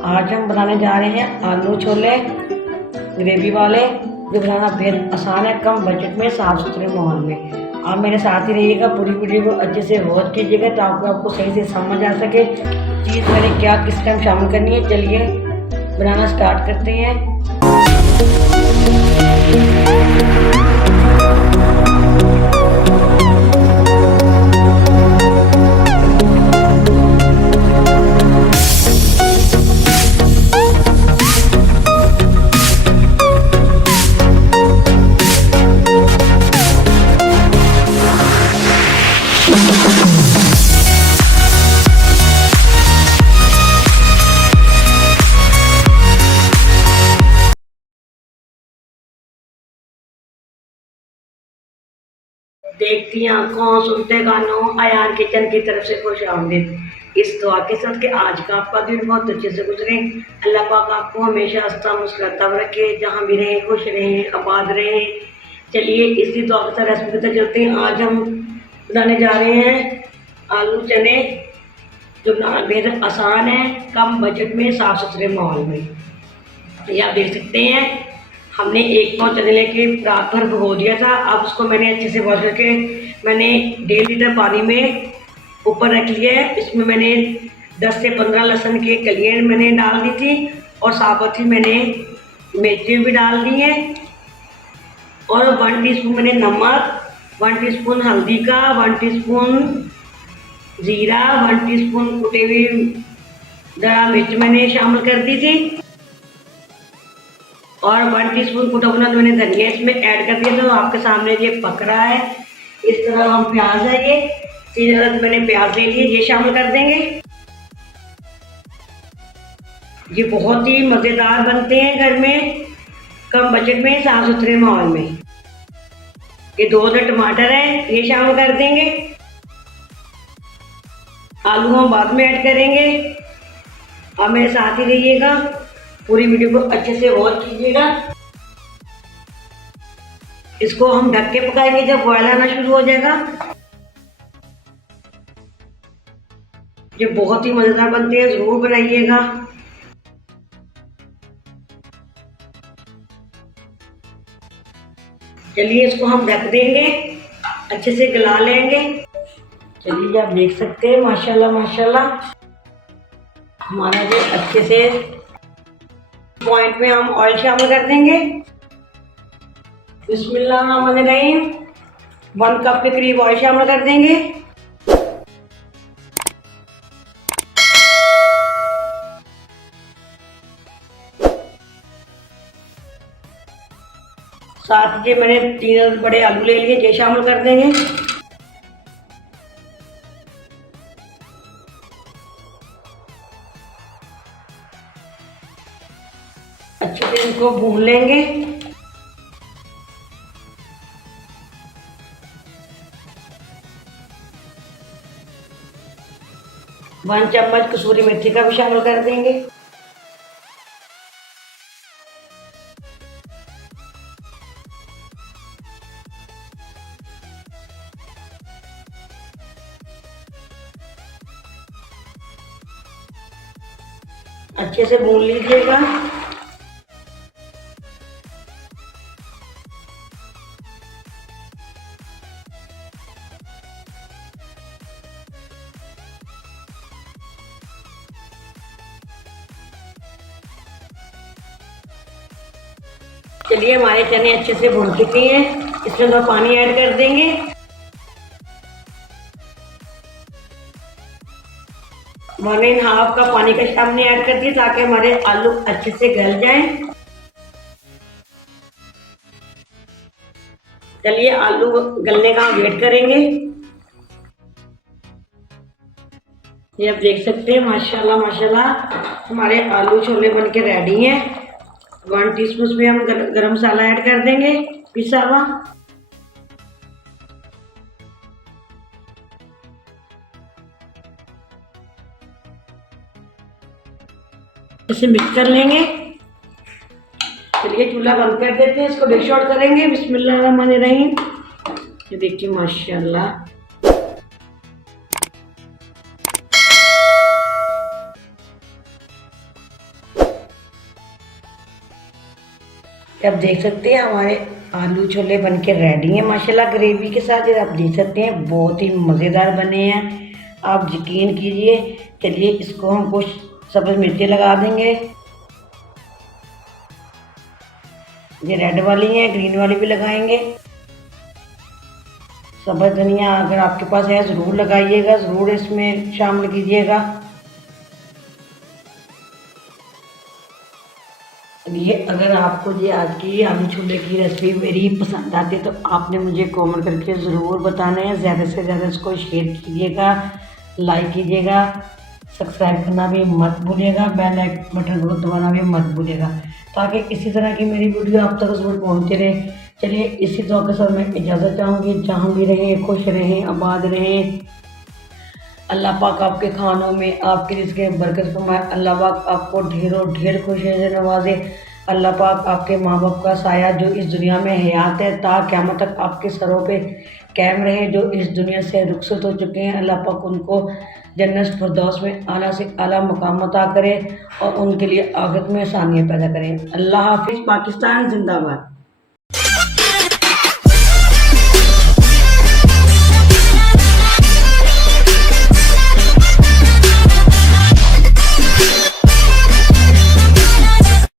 आज हम बनाने जा रहे हैं आलू छोले ग्रेवी वाले, जो बनाना बेहद आसान है, कम बजट में, साफ सुथरे माहौल में। आप मेरे साथ ही रहिएगा, पूरी वीडियो को अच्छे से वॉच कीजिएगा ताकि आपको सही से समझ आ सके चीज़ मैंने क्या किस टाइम शामिल करनी है। चलिए बनाना स्टार्ट करते हैं। देखती आंखों सुनते कानों अयान किचन की तरफ से खुश आमदीद। इस दुआ के साथ कि आज का आपका दिन बहुत अच्छे से गुजरे। अल्लाह पाक आपको हमेशा हंसता मुस्कुराता रखे, जहाँ भी रहे खुश रहें, आबाद रहें। चलिए इसी दुआ के साथ रेसिपी की तरफ चलते हैं। आज हम बनाने जा रहे हैं आलू चने, जो बनाना बेहद आसान है, कम बजट में, साफ सुथरे माहौल में। ये आप देख सकते हैं, हमने 1 पाव चने लेके रात भर भिगो दिया था। अब उसको मैंने अच्छे से वॉश करके मैंने 1.5 लीटर पानी में ऊपर रख लिया है। इसमें मैंने 10 से 15 लहसुन के कलियाँ मैंने डाल दी थी और साबुत ही मैंने मिर्ची भी डाल दी है। और 1 टीस्पून मैंने नमक, 1 टीस्पून हल्दी का, 1 टीस्पून जीरा, 1 टीस्पून कुटी हुई दरा मिर्च मैंने शामिल कर दी थी और 1 टीस्पून कुटा भुना मैंने धनिया इसमें ऐड कर दिया। तो आपके सामने ये पक रहा है। इस तरह हम प्याज है, ये 3 अदद मैंने प्याज ले लिए, ये शामिल कर देंगे। ये बहुत ही मज़ेदार बनते हैं घर में, कम बजट में, साफ सुथरे माहौल में। ये 2 अदद टमाटर है, ये शामिल कर देंगे। आलू हम बाद में ऐड करेंगे। आप मेरे साथ ही रहिएगा, पूरी वीडियो को अच्छे से वॉच कीजिएगा। इसको हम ढक के पकाएंगे, जब बॉयल आना शुरू हो जाएगा। ये बहुत ही मजेदार बनते हैं, जरूर बनाइएगा। चलिए इसको हम ढक देंगे, अच्छे से गला लेंगे। चलिए आप देख सकते हैं, माशाल्लाह माशाल्लाह हमारा ये अच्छे से पॉइंट में हम ऑयल शामिल कर देंगे। बिस्मिल्लाहिर्रहमानिर्रहीम। 1 कप के करीब ऑयल शामिल कर देंगे। साथ ही मैंने 3 बड़े आलू ले लिए, ये शामिल कर देंगे। अच्छे से इनको भून लेंगे। वन चम्मच कसूरी मेथी का भी शामिल कर देंगे। अच्छे से भून लीजिएगा। चलिए हमारे चने अच्छे से भून चुके हैं, इसमें थोड़ा पानी ऐड कर देंगे। वन एंड हाफ का पानी का हमने ऐड कर दिया ताकि हमारे आलू अच्छे से गल जाएं। चलिए आलू गलने का वेट करेंगे। ये आप देख सकते हैं, माशाल्लाह माशाल्लाह हमारे आलू छोले बनके रेडी हैं। 1 टीस्पून में हम गरम मसाला ऐड कर देंगे, पिसा हुआ। इसे मिक्स कर लेंगे। चलिए चूल्हा बंद कर देते हैं, इसको डिश आउट करेंगे। बिस्मिल्लाहिर्रहमानिर्रहीम। ये देखिए माशाल्लाह आप देख सकते हैं हमारे आलू छोले बन के रेडी हैं माशाल्लाह ग्रेवी के साथ। ये आप देख सकते हैं बहुत ही मज़ेदार बने हैं, आप यकीन कीजिए। चलिए इसको हम कुछ सब्ज़ मिर्ची लगा देंगे। ये रेड वाली हैं, ग्रीन वाली भी लगाएंगे। सब्ज़ धनिया अगर आपके पास है ज़रूर लगाइएगा, ज़रूर इसमें शामिल कीजिएगा। ये अगर आपको ये आज की आलू छोले की रेसिपी मेरी पसंद आती है तो आपने मुझे कमेंट करके ज़रूर बताना है। ज़्यादा से ज़्यादा इसको शेयर कीजिएगा, लाइक कीजिएगा, सब्सक्राइब करना भी मत भूलिएगा, बेल आइकन बटन को दबाना भी मत भूलिएगा, ताकि इसी तरह की मेरी वीडियो आप तक ज़रूर पहुँचती रहे। चलिए इसी दुआ के साथ मैं इजाज़त चाहूँगी। जहाँ भी रहें खुश रहें, आबाद रहें। अल्लाह पाक आपके खानों में आपके रिज़्क़ में बरकत फरमाए। अल्लाह पाक आपको ढेरों ढेर खुशियों से नवाजे। अल्लाह पाक आपके माँ बाप का साया जो इस दुनिया में हयात है ता क़यामत तक आपके सरों पे कायम रहे। जो इस दुनिया से रुखसत हो चुके हैं अल्लाह पाक उनको जन्नत फिरदौस में आला से आला मकाम अता करे और उनके लिए आखिरत में आसानियाँ पैदा करें। अल्लाह हाफ़िज़। पाकिस्तान जिंदाबाद।